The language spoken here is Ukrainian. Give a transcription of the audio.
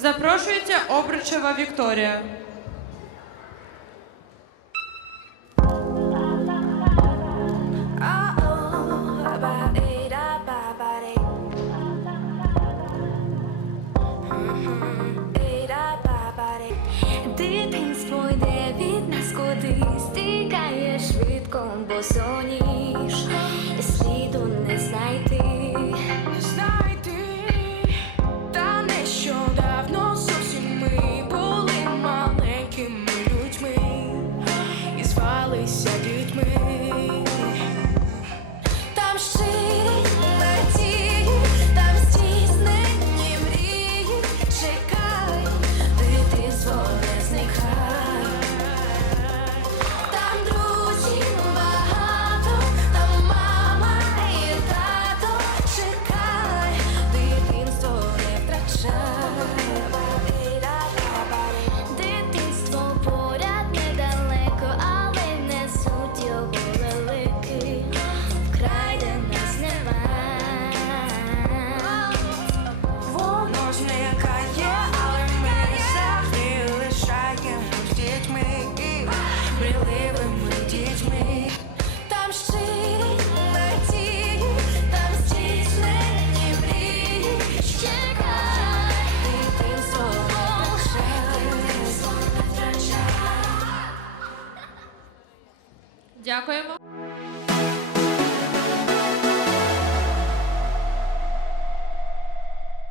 Запрошується Обручева Вікторія. Дитинство йде нас кудись, тікає швидко, бо соніш, і звалися дітьми. Там щирі надії, там здійснені мрії. Чекай, дитинство не втрачай. Дякуємо.